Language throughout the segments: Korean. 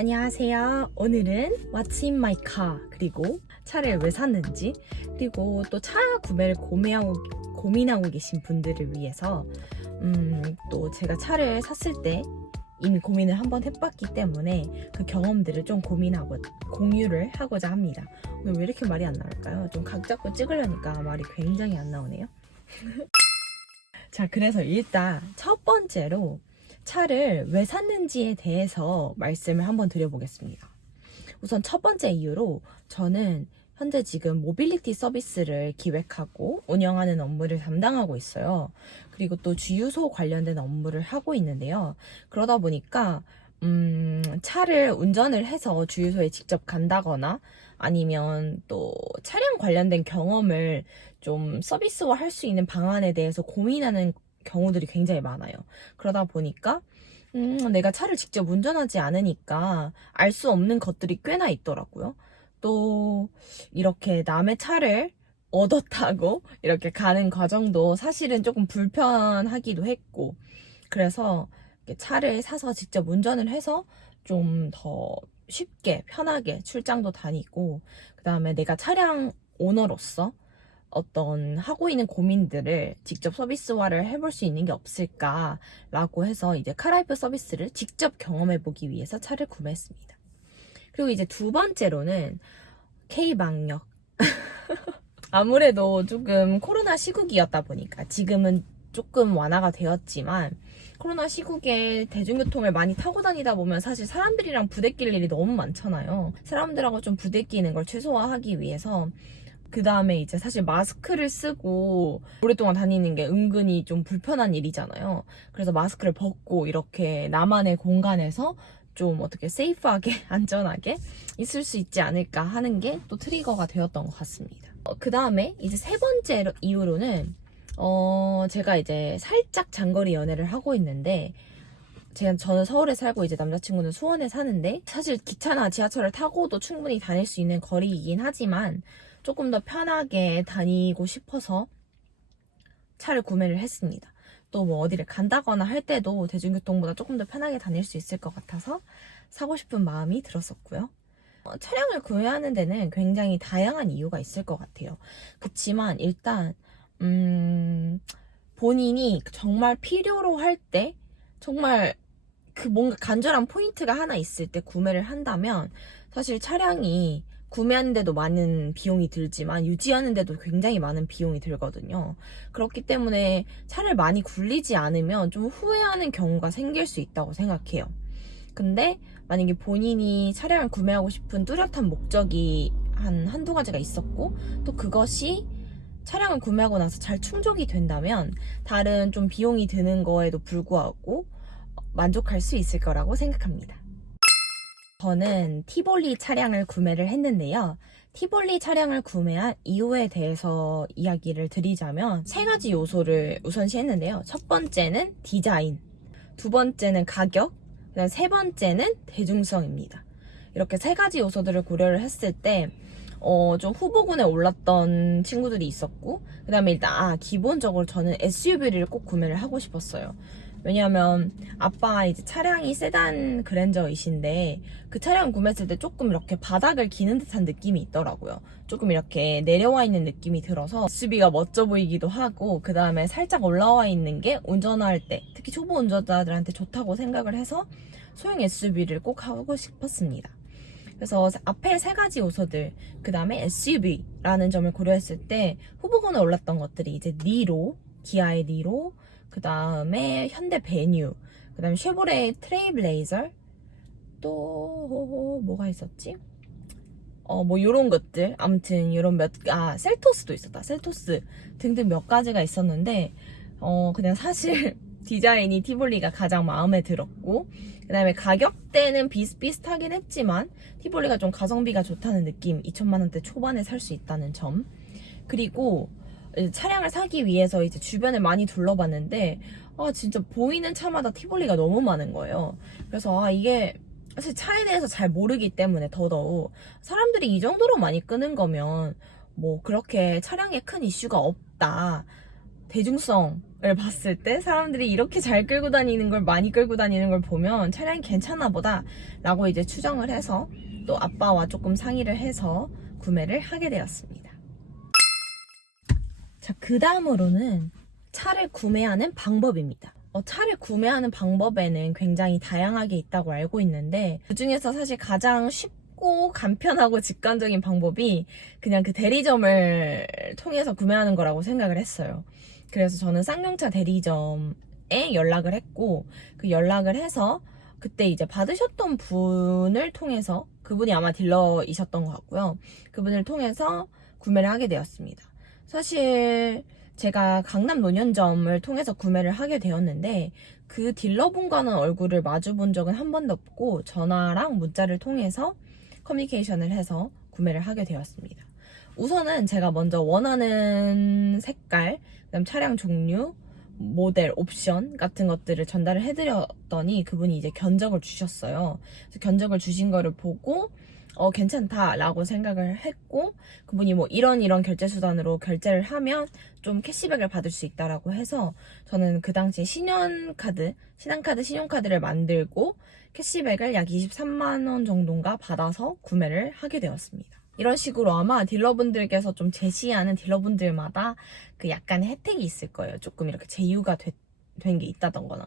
안녕하세요. 오늘은 What's in my car 그리고 차를 왜 샀는지 그리고 또 차 구매를 고민하고 계신 분들을 위해서 또 제가 차를 샀을 때 이미 고민을 한번 해봤기 때문에 그 경험들을 좀 공유를 하고자 합니다. 오늘 왜 이렇게 말이 안 나올까요? 좀 각 잡고 찍으려니까 말이 굉장히 안 나오네요. 자, 그래서 일단 첫 번째로 차를 왜 샀는지에 대해서 말씀을 한번 드려보겠습니다. 우선 첫 번째 이유로 저는 현재 지금 모빌리티 서비스를 기획하고 운영하는 업무를 담당하고 있어요. 그리고 또 주유소 관련된 업무를 하고 있는데요. 그러다 보니까 차를 운전을 해서 주유소에 직접 간다거나 아니면 또 차량 관련된 경험을 좀 서비스화 할 수 있는 방안에 대해서 고민하는 경우들이 굉장히 많아요. 그러다 보니까 내가 차를 직접 운전하지 않으니까 알 수 없는 것들이 꽤나 있더라고요. 또 이렇게 남의 차를 얻어 타고 이렇게 가는 과정도 사실은 조금 불편하기도 했고, 그래서 차를 사서 직접 운전을 해서 좀 더 쉽게 편하게 출장도 다니고, 그 다음에 내가 차량 오너로서 어떤 하고 있는 고민들을 직접 서비스화를 해볼 수 있는 게 없을까라고 해서 이제 카라이프 서비스를 직접 경험해보기 위해서 차를 구매했습니다. 그리고 이제 두 번째로는 K방역. 아무래도 조금 코로나 시국이었다 보니까 지금은 조금 완화가 되었지만 코로나 시국에 대중교통을 많이 타고 다니다 보면 사실 사람들이랑 부대낄 일이 너무 많잖아요. 사람들하고 좀 부대끼는 걸 최소화하기 위해서 그 다음에 이제 사실 마스크를 쓰고 오랫동안 다니는 게 은근히 좀 불편한 일이잖아요. 그래서 마스크를 벗고 이렇게 나만의 공간에서 좀 어떻게 세이프하게 안전하게 있을 수 있지 않을까 하는 게 또 트리거가 되었던 것 같습니다. 그 다음에 이제 세 번째 이유로는 제가 이제 살짝 장거리 연애를 하고 있는데 저는 서울에 살고 이제 남자친구는 수원에 사는데 사실 기차나 지하철을 타고도 충분히 다닐 수 있는 거리이긴 하지만 조금 더 편하게 다니고 싶어서 차를 구매를 했습니다. 또 뭐 어디를 간다거나 할 때도 대중교통보다 조금 더 편하게 다닐 수 있을 것 같아서 사고 싶은 마음이 들었었고요. 차량을 구매하는 데는 굉장히 다양한 이유가 있을 것 같아요. 그치만 일단 본인이 정말 필요로 할 때 정말 그 뭔가 간절한 포인트가 하나 있을 때 구매를 한다면 사실 차량이 구매하는데도 많은 비용이 들지만 유지하는데도 굉장히 많은 비용이 들거든요. 그렇기 때문에 차를 많이 굴리지 않으면 좀 후회하는 경우가 생길 수 있다고 생각해요. 근데 만약에 본인이 차량을 구매하고 싶은 뚜렷한 목적이 한두 가지가 있었고 또 그것이 차량을 구매하고 나서 잘 충족이 된다면 다른 좀 비용이 드는 거에도 불구하고 만족할 수 있을 거라고 생각합니다. 저는 티볼리 차량을 구매를 했는데요. 티볼리 차량을 구매한 이유에 대해서 이야기를 드리자면 세 가지 요소를 우선시했는데요. 첫 번째는 디자인, 두 번째는 가격, 그다음 세 번째는 대중성입니다. 이렇게 세 가지 요소들을 고려를 했을 때 좀 후보군에 올랐던 친구들이 있었고, 그 다음에 일단 기본적으로 저는 SUV를 꼭 구매를 하고 싶었어요. 왜냐하면 아빠 이제 차량이 세단 그랜저이신데 그 차량 구매했을 때 조금 이렇게 바닥을 기는 듯한 느낌이 있더라고요. 조금 이렇게 내려와 있는 느낌이 들어서 SUV가 멋져 보이기도 하고, 그 다음에 살짝 올라와 있는 게 운전할 때 특히 초보 운전자들한테 좋다고 생각을 해서 소형 SUV를 꼭 하고 싶었습니다. 그래서 앞에 세 가지 요소들, 그 다음에 SUV라는 점을 고려했을 때 후보군에 올랐던 것들이 이제 니로, 기아의 니로, 그 다음에 현대 베뉴, 그 다음에 쉐보레 트레일블레이저, 또 뭐가 있었지? 뭐 요런 것들, 아무튼 요런 셀토스도 있었다. 셀토스 등등 몇 가지가 있었는데 그냥 사실 디자인이 티볼리가 가장 마음에 들었고, 그 다음에 가격대는 비슷비슷하긴 했지만 티볼리가 좀 가성비가 좋다는 느낌, 2천만 원대 초반에 살 수 있다는 점, 그리고 차량을 사기 위해서 이제 주변을 많이 둘러봤는데 진짜 보이는 차마다 티볼리가 너무 많은 거예요. 그래서 이게 사실 차에 대해서 잘 모르기 때문에 더더욱 사람들이 이 정도로 많이 끄는 거면 뭐 그렇게 차량에 큰 이슈가 없다, 대중성 봤을 때 사람들이 이렇게 잘 끌고 다니는 걸, 많이 끌고 다니는 걸 보면 차량이 괜찮나 보다 라고 이제 추정을 해서 또 아빠와 조금 상의를 해서 구매를 하게 되었습니다. 자, 그 다음으로는 차를 구매하는 방법입니다. 차를 구매하는 방법에는 굉장히 다양하게 있다고 알고 있는데, 그 중에서 사실 가장 쉽고 간편하고 직관적인 방법이 그냥 그 대리점을 통해서 구매하는 거라고 생각을 했어요. 그래서 저는 쌍용차 대리점에 연락을 했고, 그 연락을 해서 그때 이제 받으셨던 분을 통해서, 그분이 아마 딜러이셨던 것 같고요. 그분을 통해서 구매를 하게 되었습니다. 사실 제가 강남 논현점을 통해서 구매를 하게 되었는데, 그 딜러분과는 얼굴을 마주 본 적은 한 번도 없고 전화랑 문자를 통해서 커뮤니케이션을 해서 구매를 하게 되었습니다. 우선은 제가 먼저 원하는 색깔, 그다음 차량 종류, 모델, 옵션 같은 것들을 전달을 해드렸더니 그분이 이제 견적을 주셨어요. 그래서 견적을 주신 거를 보고 괜찮다라고 생각을 했고, 그분이 뭐 이런 결제 수단으로 결제를 하면 좀 캐시백을 받을 수 있다라고 해서 저는 그 당시에 신용카드, 신용카드를 만들고 캐시백을 약 23만 원 정도인가 받아서 구매를 하게 되었습니다. 이런 식으로 아마 딜러분들께서 좀 제시하는 딜러분들마다 그 약간의 혜택이 있을 거예요. 조금 이렇게 제휴가 된 게 있다던거나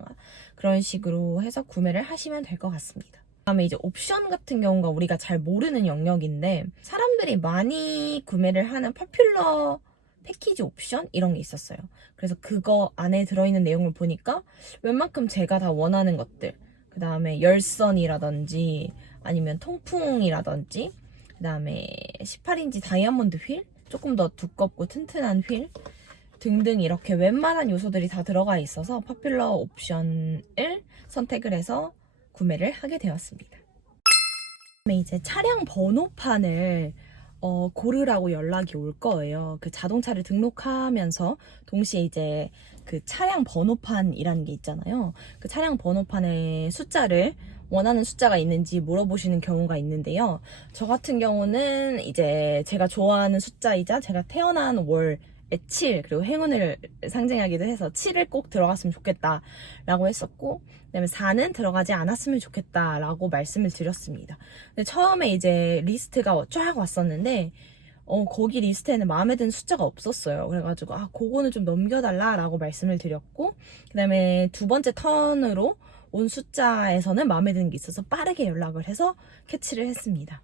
그런 식으로 해서 구매를 하시면 될 것 같습니다. 그다음에 이제 옵션 같은 경우가 우리가 잘 모르는 영역인데, 사람들이 많이 구매를 하는 퍼퓰러 패키지 옵션 이런 게 있었어요. 그래서 그거 안에 들어있는 내용을 보니까 웬만큼 제가 다 원하는 것들, 그 다음에 열선이라든지 아니면 통풍이라든지, 그 다음에 18인치 다이아몬드 휠, 조금 더 두껍고 튼튼한 휠 등등 이렇게 웬만한 요소들이 다 들어가 있어서 퍼퓰러 옵션을 선택을 해서 구매를 하게 되었습니다. 이제 차량 번호판을 고르라고 연락이 올 거예요. 그 자동차를 등록하면서 동시에 이제 그 차량 번호판이라는 게 있잖아요. 그 차량 번호판의 숫자를 원하는 숫자가 있는지 물어보시는 경우가 있는데요. 저 같은 경우는 이제 제가 좋아하는 숫자이자 제가 태어난 월 7, 그리고 행운을 상징하기도 해서 7을 꼭 들어갔으면 좋겠다라고 했었고, 그다음에 4는 들어가지 않았으면 좋겠다라고 말씀을 드렸습니다. 근데 처음에 이제 리스트가 쫙 왔었는데 거기 리스트에는 마음에 드는 숫자가 없었어요. 그래가지고 그거는 좀 넘겨달라라고 말씀을 드렸고, 그다음에 두 번째 턴으로 온 숫자에서는 마음에 드는 게 있어서 빠르게 연락을 해서 캐치를 했습니다.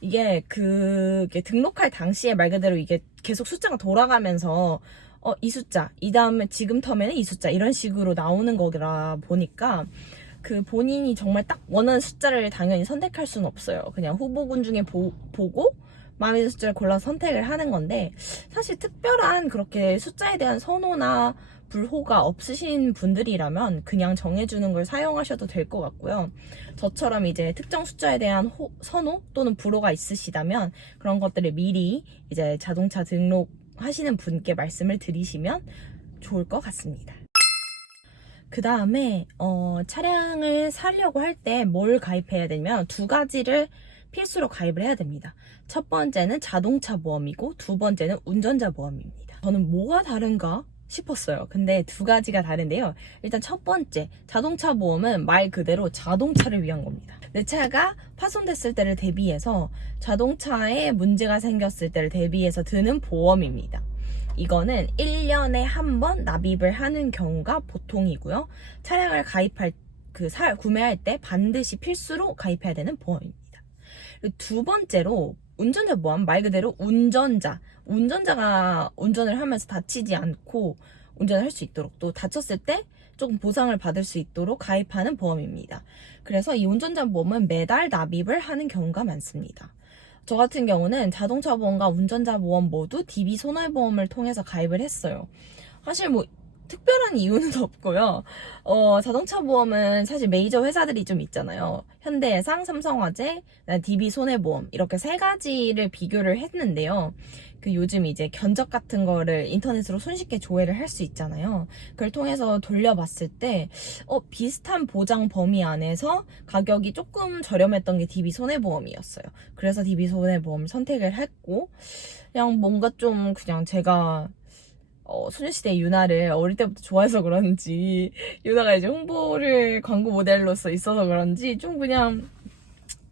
이게 그게 등록할 당시에 말 그대로 이게 계속 숫자가 돌아가면서 이 숫자, 이 다음에 지금 텀에는 이 숫자 이런 식으로 나오는 거라 보니까 그 본인이 정말 딱 원하는 숫자를 당연히 선택할 수는 없어요. 그냥 후보군 중에 보고 마음에 드는 숫자를 골라서 선택을 하는 건데, 사실 특별한 그렇게 숫자에 대한 선호나 불호가 없으신 분들이라면 그냥 정해주는 걸 사용하셔도 될 것 같고요. 저처럼 이제 특정 숫자에 대한 선호 또는 불호가 있으시다면 그런 것들을 미리 이제 자동차 등록하시는 분께 말씀을 드리시면 좋을 것 같습니다. 그 다음에 차량을 사려고 할 때 뭘 가입해야 되냐면 두 가지를 필수로 가입을 해야 됩니다. 첫 번째는 자동차 보험이고 두 번째는 운전자 보험입니다. 저는 뭐가 다른가 싶었어요. 근데 두 가지가 다른데요. 일단 첫 번째, 자동차 보험은 말 그대로 자동차를 위한 겁니다. 내 차가 파손됐을 때를 대비해서, 자동차에 문제가 생겼을 때를 대비해서 드는 보험입니다. 이거는 1년에 한 번 납입을 하는 경우가 보통이고요. 차량을 구매할 때 반드시 필수로 가입해야 되는 보험입니다. 두 번째로 운전자 보험, 말 그대로 운전자가 운전을 하면서 다치지 않고 운전을 할 수 있도록, 또 다쳤을 때 조금 보상을 받을 수 있도록 가입하는 보험입니다. 그래서 이 운전자 보험은 매달 납입을 하는 경우가 많습니다. 저 같은 경우는 자동차 보험과 운전자 보험 모두 DB 손해보험을 통해서 가입을 했어요. 사실 뭐 특별한 이유는 없고요. 자동차 보험은 사실 메이저 회사들이 좀 있잖아요. 현대해상, 삼성화재, DB 손해보험 이렇게 세 가지를 비교를 했는데요. 그 요즘 이제 견적 같은 거를 인터넷으로 손쉽게 조회를 할 수 있잖아요. 그걸 통해서 돌려봤을 때 비슷한 보장 범위 안에서 가격이 조금 저렴했던 게 DB 손해보험이었어요. 그래서 DB 손해보험을 선택을 했고, 그냥 뭔가 좀 그냥 제가 소녀시대 유나를 어릴 때부터 좋아해서 그런지, 유나가 이제 홍보를 광고 모델로서 있어서 그런지 좀 그냥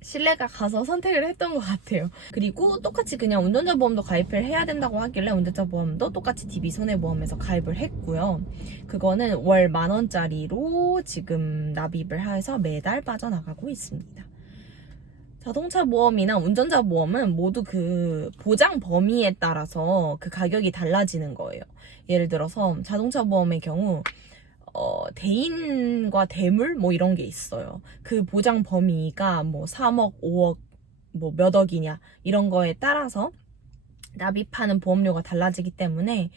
신뢰가 가서 선택을 했던 것 같아요. 그리고 똑같이 그냥 운전자 보험도 가입을 해야 된다고 하길래 운전자 보험도 똑같이 DB 손해보험에서 가입을 했고요. 그거는 월 10,000원짜리로 지금 납입을 해서 매달 빠져나가고 있습니다. 자동차 보험이나 운전자 보험은 모두 그 보장 범위에 따라서 그 가격이 달라지는 거예요. 예를 들어서 자동차 보험의 경우 대인과 대물 뭐 이런 게 있어요. 그 보장 범위가 뭐 3억, 5억, 뭐 몇 억이냐 이런 거에 따라서 납입하는 보험료가 달라지기 때문에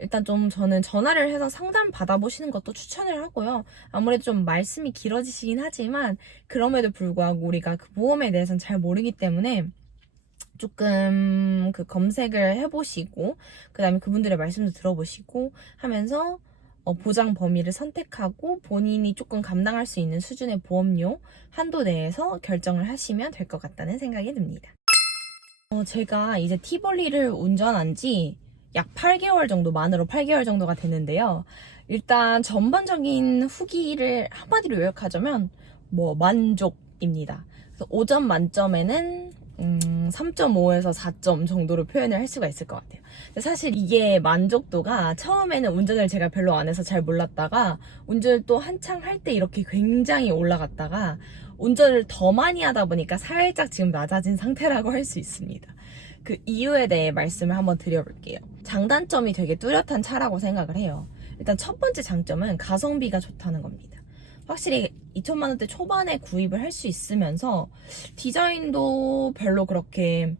일단 좀 저는 전화를 해서 상담 받아보시는 것도 추천을 하고요. 아무래도 좀 말씀이 길어지시긴 하지만 그럼에도 불구하고 우리가 그 보험에 대해서는 잘 모르기 때문에 조금 그 검색을 해보시고 그 다음에 그분들의 말씀도 들어보시고 하면서 보장 범위를 선택하고 본인이 조금 감당할 수 있는 수준의 보험료 한도 내에서 결정을 하시면 될 것 같다는 생각이 듭니다. 제가 이제 티볼리를 운전한 지 약 8개월 정도, 만으로 8개월 정도가 됐는데요. 일단 전반적인 후기를 한마디로 요약하자면 만족입니다. 그래서 5점 만점에는 3.5에서 4점 정도로 표현을 할 수가 있을 것 같아요. 근데 사실 이게 만족도가 처음에는 운전을 제가 별로 안 해서 잘 몰랐다가 운전을 또 한창 할 때 이렇게 굉장히 올라갔다가 운전을 더 많이 하다 보니까 살짝 지금 낮아진 상태라고 할 수 있습니다. 그 이유에 대해 말씀을 한번 드려볼게요. 장단점이 되게 뚜렷한 차라고 생각을 해요. 일단 첫 번째 장점은 가성비가 좋다는 겁니다. 확실히 2천만 원대 초반에 구입을 할 수 있으면서 디자인도 별로 그렇게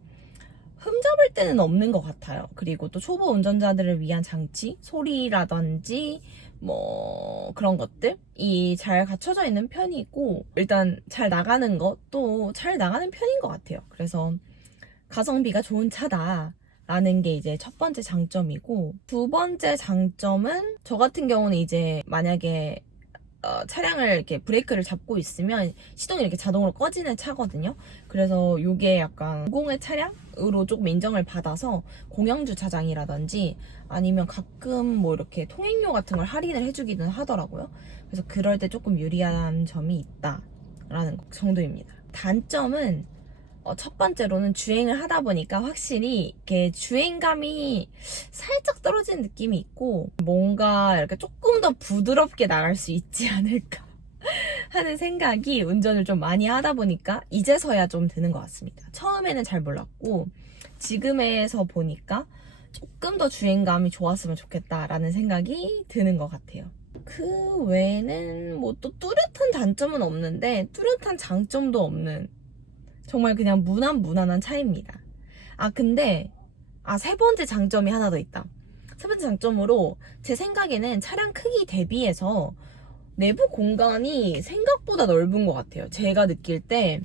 흠잡을 때는 없는 것 같아요. 그리고 또 초보 운전자들을 위한 장치, 소리라든지 그런 것들이 잘 갖춰져 있는 편이고 일단 잘 나가는 것도 잘 나가는 편인 것 같아요. 그래서 가성비가 좋은 차다라는 게 이제 첫 번째 장점이고 두 번째 장점은 저 같은 경우는 이제 만약에 차량을 이렇게 브레이크를 잡고 있으면 시동이 이렇게 자동으로 꺼지는 차거든요. 그래서 이게 약간 공공의 차량으로 조금 인정을 받아서 공영주차장이라든지 아니면 가끔 이렇게 통행료 같은 걸 할인을 해주기는 하더라고요. 그래서 그럴 때 조금 유리한 점이 있다라는 정도입니다. 단점은 첫 번째로는 주행을 하다 보니까 확실히 이렇게 주행감이 살짝 떨어지는 느낌이 있고 뭔가 이렇게 조금 더 부드럽게 나갈 수 있지 않을까 하는 생각이 운전을 좀 많이 하다 보니까 이제서야 좀 드는 것 같습니다. 처음에는 잘 몰랐고 지금에서 보니까 조금 더 주행감이 좋았으면 좋겠다라는 생각이 드는 것 같아요. 그 외에는 또 뚜렷한 단점은 없는데 뚜렷한 장점도 없는 정말 그냥 무난한 차입니다. 근데 세 번째 장점이 하나 더 있다. 세 번째 장점으로 제 생각에는 차량 크기 대비해서 내부 공간이 생각보다 넓은 것 같아요. 제가 느낄 때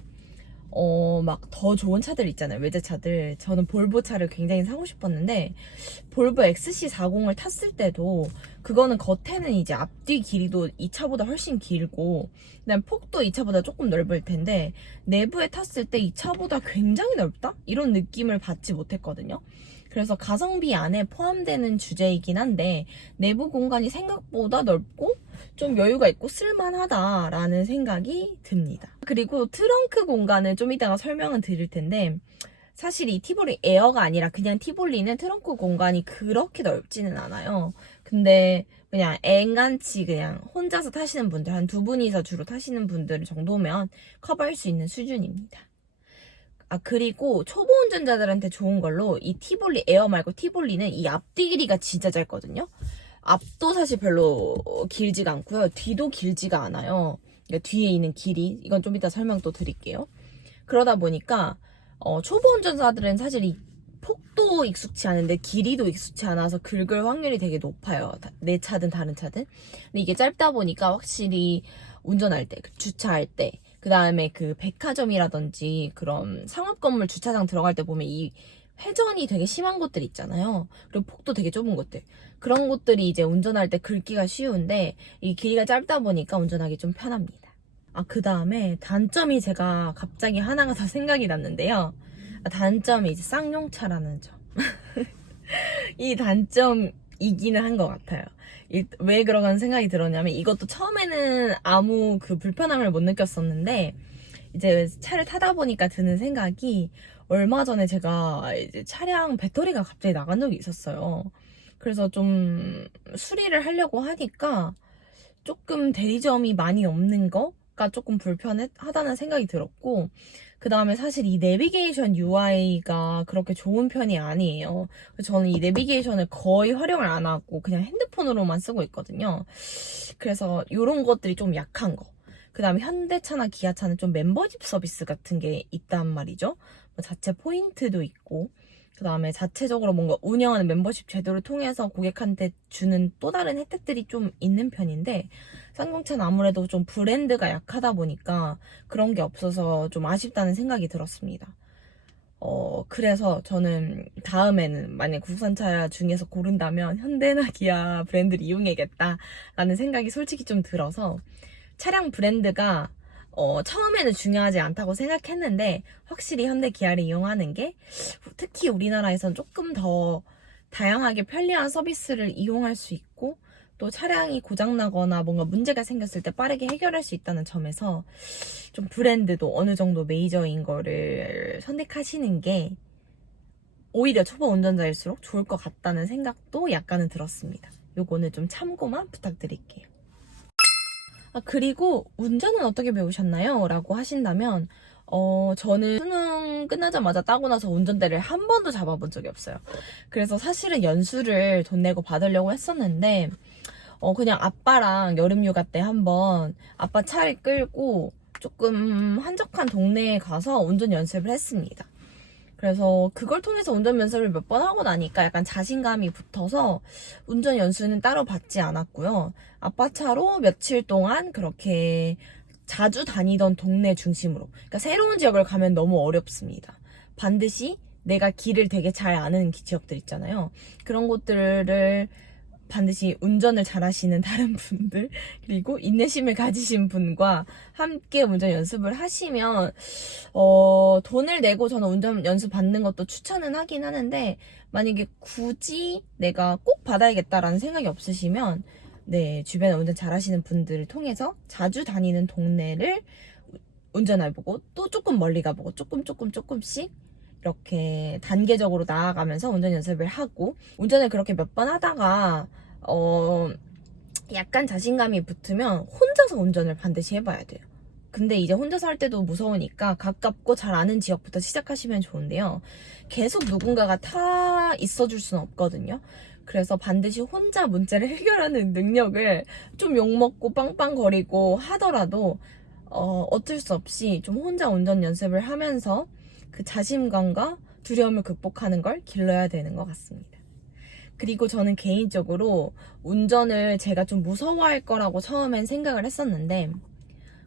막 더 좋은 차들 있잖아요. 외제차들. 저는 볼보 차를 굉장히 사고 싶었는데 볼보 XC40을 탔을 때도 그거는 겉에는 이제 앞뒤 길이도 이 차보다 훨씬 길고 그다음 폭도 이 차보다 조금 넓을 텐데 내부에 탔을 때 이 차보다 굉장히 넓다? 이런 느낌을 받지 못했거든요. 그래서 가성비 안에 포함되는 주제이긴 한데 내부 공간이 생각보다 넓고 좀 여유가 있고 쓸만하다라는 생각이 듭니다. 그리고 트렁크 공간은 좀 이따가 설명은 드릴 텐데 사실 이 티볼리 에어가 아니라 그냥 티볼리는 트렁크 공간이 그렇게 넓지는 않아요. 근데 그냥 앵간치 그냥 혼자서 타시는 분들 한 두 분이서 주로 타시는 분들 정도면 커버할 수 있는 수준입니다. 그리고 초보 운전자들한테 좋은 걸로 이 티볼리 에어 말고 티볼리는 이 앞뒤 길이가 진짜 짧거든요. 앞도 사실 별로 길지가 않고요. 뒤도 길지가 않아요. 그러니까 뒤에 있는 길이 이건 좀 이따 설명 또 드릴게요. 그러다 보니까 초보 운전자들은 사실 이 폭도 익숙치 않은데 길이도 익숙치 않아서 긁을 확률이 되게 높아요. 내 차든 다른 차든. 근데 이게 짧다 보니까 확실히 운전할 때, 주차할 때, 그 다음에 그 백화점이라든지 그런 상업 건물 주차장 들어갈 때 보면 이 회전이 되게 심한 곳들 있잖아요. 그리고 폭도 되게 좁은 곳들. 그런 곳들이 이제 운전할 때 긁기가 쉬운데 이 길이가 짧다 보니까 운전하기 좀 편합니다. 그 다음에 단점이 제가 갑자기 하나가 더 생각이 났는데요. 단점이 이제 쌍용차라는 점. 이 단점이 이기는 한 것 같아요. 왜 그런 생각이 들었냐면 이것도 처음에는 아무 그 불편함을 못 느꼈었는데 이제 차를 타다 보니까 드는 생각이 얼마 전에 제가 이제 차량 배터리가 갑자기 나간 적이 있었어요. 그래서 좀 수리를 하려고 하니까 조금 대리점이 많이 없는 거가 조금 불편하다는 생각이 들었고, 그 다음에 사실 이 내비게이션 UI가 그렇게 좋은 편이 아니에요. 저는 이 내비게이션을 거의 활용을 안 하고 그냥 핸드폰으로만 쓰고 있거든요. 그래서 이런 것들이 좀 약한 거. 그 다음에 현대차나 기아차는 좀 멤버십 서비스 같은 게 있단 말이죠. 뭐 자체 포인트도 있고, 그 다음에 자체적으로 뭔가 운영하는 멤버십 제도를 통해서 고객한테 주는 또 다른 혜택들이 좀 있는 편인데, 쌍용차는 아무래도 좀 브랜드가 약하다 보니까 그런 게 없어서 좀 아쉽다는 생각이 들었습니다. 그래서 저는 다음에는 만약 국산차 중에서 고른다면 현대나 기아 브랜드를 이용해야겠다라는 생각이 솔직히 좀 들어서, 차량 브랜드가 처음에는 중요하지 않다고 생각했는데 확실히 현대 기아를 이용하는 게 특히 우리나라에선 조금 더 다양하게 편리한 서비스를 이용할 수 있고 또 차량이 고장나거나 뭔가 문제가 생겼을 때 빠르게 해결할 수 있다는 점에서 좀 브랜드도 어느 정도 메이저인 거를 선택하시는 게 오히려 초보 운전자일수록 좋을 것 같다는 생각도 약간은 들었습니다. 요거는 좀 참고만 부탁드릴게요. 그리고 운전은 어떻게 배우셨나요? 라고 하신다면 저는 수능 끝나자마자 따고 나서 운전대를 한 번도 잡아본 적이 없어요. 그래서 사실은 연수를 돈 내고 받으려고 했었는데 그냥 아빠랑 여름휴가 때 한번 아빠 차를 끌고 조금 한적한 동네에 가서 운전 연습을 했습니다. 그래서 그걸 통해서 운전 연습을 몇 번 하고 나니까 약간 자신감이 붙어서 운전 연수는 따로 받지 않았고요. 아빠 차로 며칠 동안 그렇게 자주 다니던 동네 중심으로. 그러니까 새로운 지역을 가면 너무 어렵습니다. 반드시 내가 길을 되게 잘 아는 지역들 있잖아요. 그런 곳들을 반드시 운전을 잘하시는 다른 분들 그리고 인내심을 가지신 분과 함께 운전 연습을 하시면 돈을 내고 저는 운전 연습 받는 것도 추천은 하긴 하는데 만약에 굳이 내가 꼭 받아야겠다라는 생각이 없으시면 네 주변에 운전 잘하시는 분들을 통해서 자주 다니는 동네를 운전해보고 또 조금 멀리 가보고 조금씩 이렇게 단계적으로 나아가면서 운전 연습을 하고 운전을 그렇게 몇 번 하다가 약간 자신감이 붙으면 혼자서 운전을 반드시 해봐야 돼요. 근데 이제 혼자서 할 때도 무서우니까 가깝고 잘 아는 지역부터 시작하시면 좋은데요. 계속 누군가가 타 있어줄 수는 없거든요. 그래서 반드시 혼자 문제를 해결하는 능력을 좀 욕먹고 빵빵거리고 하더라도 어쩔 수 없이 좀 혼자 운전 연습을 하면서 그 자신감과 두려움을 극복하는 걸 길러야 되는 것 같습니다. 그리고 저는 개인적으로 운전을 제가 좀 무서워할 거라고 처음엔 생각을 했었는데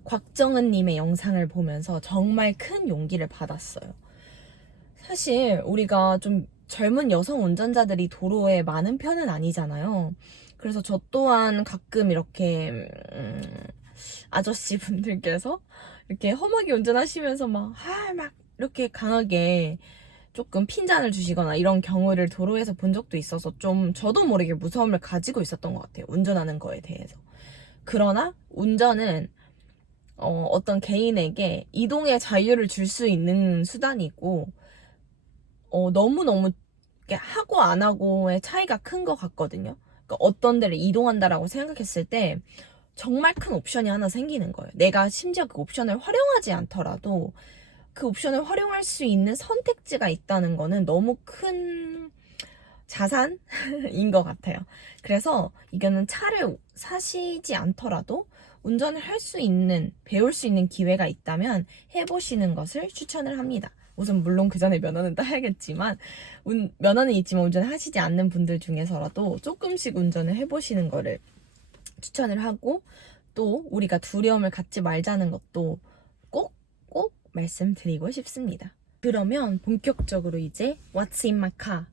곽정은님의 영상을 보면서 정말 큰 용기를 받았어요. 사실 우리가 좀 젊은 여성 운전자들이 도로에 많은 편은 아니잖아요. 그래서 저 또한 가끔 이렇게 아저씨 분들께서 이렇게 험하게 운전하시면서 막 이렇게 강하게 조금 핀잔을 주시거나 이런 경우를 도로에서 본 적도 있어서 좀 저도 모르게 무서움을 가지고 있었던 것 같아요. 운전하는 거에 대해서. 그러나 운전은 어떤 개인에게 이동의 자유를 줄 수 있는 수단이고 너무너무 하고 안 하고의 차이가 큰 것 같거든요. 그러니까 어떤 데를 이동한다라고 생각했을 때 정말 큰 옵션이 하나 생기는 거예요. 내가 심지어 그 옵션을 활용하지 않더라도 그 옵션을 활용할 수 있는 선택지가 있다는 거는 너무 큰 자산인 것 같아요. 그래서 이거는 차를 사시지 않더라도 운전을 할 수 있는, 배울 수 있는 기회가 있다면 해보시는 것을 추천을 합니다. 우선 물론 그 전에 면허는 따야겠지만 면허는 있지만 운전하시지 않는 분들 중에서라도 조금씩 운전을 해보시는 거를 추천을 하고 또 우리가 두려움을 갖지 말자는 것도 꼭 말씀드리고 싶습니다. 그러면 본격적으로 이제 What's in my car?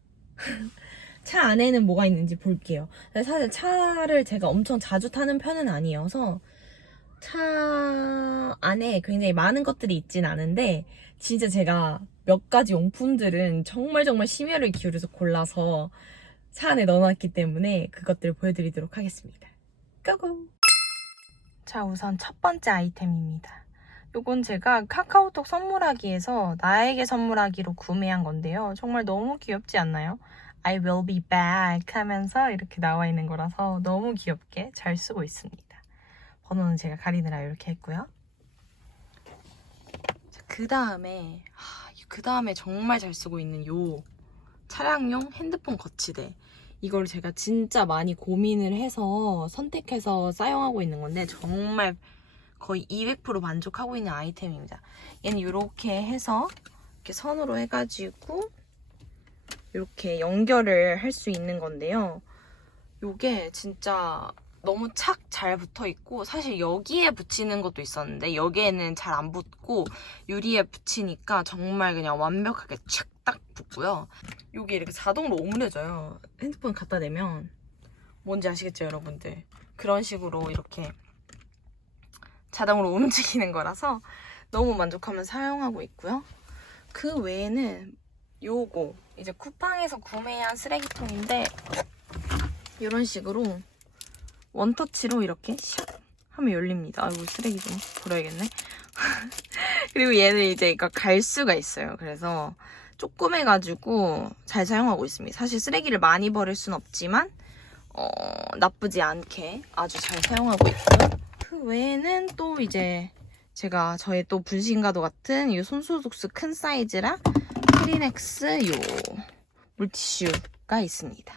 차 안에는 뭐가 있는지 볼게요. 사실 차를 제가 엄청 자주 타는 편은 아니어서 차 안에 굉장히 많은 것들이 있진 않은데 진짜 제가 몇 가지 용품들은 정말 심혈을 기울여서 골라서 차 안에 넣어놨기 때문에 그것들을 보여드리도록 하겠습니다. 고고! 자, 우선 첫 번째 아이템입니다. 요건 제가 카카오톡 선물하기에서 나에게 선물하기로 구매한 건데요. 정말 너무 귀엽지 않나요? I will be back 하면서 이렇게 나와 있는 거라서 너무 귀엽게 잘 쓰고 있습니다. 번호는 제가 가리느라 이렇게 했고요. 그 다음에 정말 잘 쓰고 있는 요 차량용 핸드폰 거치대. 이걸 제가 진짜 많이 고민을 해서 선택해서 사용하고 있는 건데 정말 거의 200% 만족하고 있는 아이템입니다. 얘는 이렇게 해서 이렇게 선으로 해가지고 이렇게 연결을 할 수 있는 건데요. 요게 진짜 너무 착 잘 붙어 있고, 사실 여기에 붙이는 것도 있었는데 여기에는 잘 안 붙고 유리에 붙이니까 정말 그냥 완벽하게 착 딱 붙고요. 요게 이렇게 자동으로 오므려져요. 핸드폰 갖다 대면. 뭔지 아시겠죠, 여러분들? 그런 식으로 이렇게 자동으로 움직이는 거라서 너무 만족하면서 사용하고 있고요. 그 외에는 요거 이제 쿠팡에서 구매한 쓰레기통인데 이런 식으로 원터치로 이렇게 샥 하면 열립니다. 아이고, 쓰레기 좀 버려야겠네. 그리고 얘는 이제 이거 갈 수가 있어요. 그래서 조그매가지고 잘 사용하고 있습니다. 사실 쓰레기를 많이 버릴 순 없지만 나쁘지 않게 아주 잘 사용하고 있고요. 그 외에는 또 이제 제가 저의 또 분신과도 같은 이 손소독수 큰 사이즈랑 크리넥스 요 물티슈가 있습니다.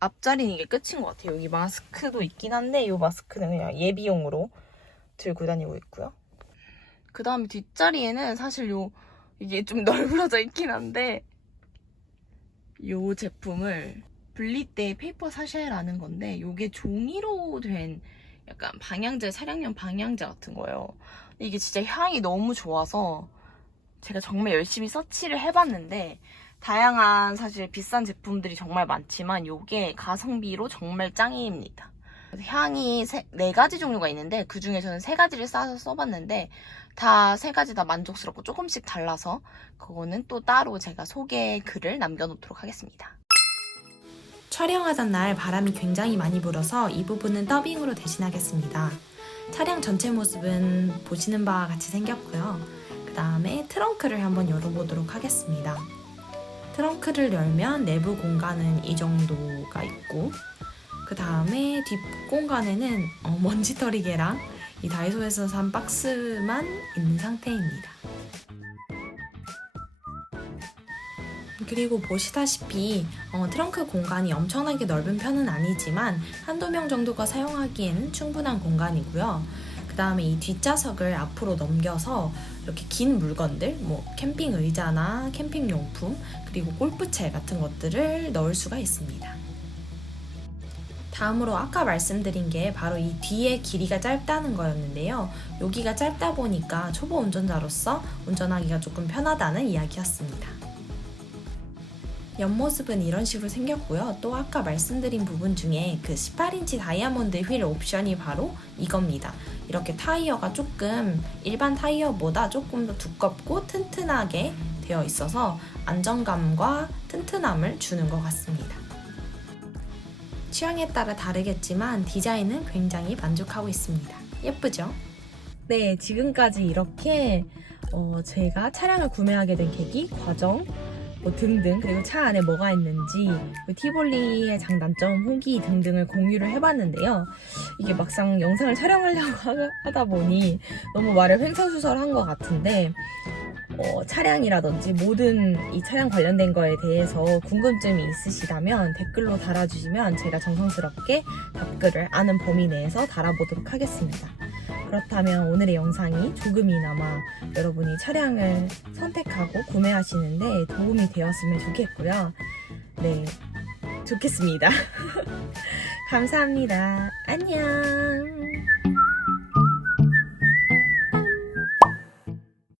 앞자리는 이게 끝인 것 같아요. 여기 마스크도 있긴 한데 이 마스크는 그냥 예비용으로 들고 다니고 있고요. 그 다음에 뒷자리에는 사실 이게 좀 널브러져 있긴 한데 이 제품을 분리대 페이퍼 사쉐라는 건데 이게 종이로 된 약간 방향제, 차량용 방향제 같은 거예요. 이게 진짜 향이 너무 좋아서 제가 정말 열심히 서치를 해봤는데 다양한 사실 비싼 제품들이 정말 많지만 이게 가성비로 정말 짱입니다. 향이 4가지 종류가 있는데 그 중에 저는 3가지를 싸서 써봤는데 다 3가지 다 만족스럽고 조금씩 달라서 그거는 또 따로 제가 소개 글을 남겨놓도록 하겠습니다. 촬영하던 날 바람이 굉장히 많이 불어서 이 부분은 더빙으로 대신하겠습니다. 차량 전체 모습은 보시는 바와 같이 생겼고요. 그 다음에 트렁크를 한번 열어보도록 하겠습니다. 트렁크를 열면 내부 공간은 이 정도가 있고, 그 다음에 뒷 공간에는 먼지털이개랑 이 다이소에서 산 박스만 있는 상태입니다. 그리고 보시다시피 트렁크 공간이 엄청나게 넓은 편은 아니지만 한두 명 정도가 사용하기에는 충분한 공간이고요. 그 다음에 이 뒷좌석을 앞으로 넘겨서 이렇게 긴 물건들, 뭐 캠핑 의자나 캠핑 용품, 그리고 골프채 같은 것들을 넣을 수가 있습니다. 다음으로 아까 말씀드린 게 바로 이 뒤에 길이가 짧다는 거였는데요. 여기가 짧다 보니까 초보 운전자로서 운전하기가 조금 편하다는 이야기였습니다. 옆모습은 이런 식으로 생겼고요. 또 아까 말씀드린 부분 중에 그 18인치 다이아몬드 휠 옵션이 바로 이겁니다. 이렇게 타이어가 조금 일반 타이어보다 조금 더 두껍고 튼튼하게 되어 있어서 안정감과 튼튼함을 주는 것 같습니다. 취향에 따라 다르겠지만 디자인은 굉장히 만족하고 있습니다. 예쁘죠? 네, 지금까지 이렇게 제가 차량을 구매하게 된 계기, 과정, 뭐 등등, 그리고 차 안에 뭐가 있는지, 티볼리의 장단점, 후기 등등을 공유를 해봤는데요. 이게 막상 영상을 촬영하려고 하다 보니 너무 말을 횡설수설한 것 같은데 차량이라든지 모든 이 차량 관련된 거에 대해서 궁금증이 있으시다면 댓글로 달아주시면 제가 정성스럽게 답글을 아는 범위 내에서 달아보도록 하겠습니다. 그렇다면 오늘의 영상이 조금이나마 여러분이 차량을 선택하고 구매하시는데 도움이 되었으면 좋겠고요. 네, 좋겠습니다. 감사합니다. 안녕.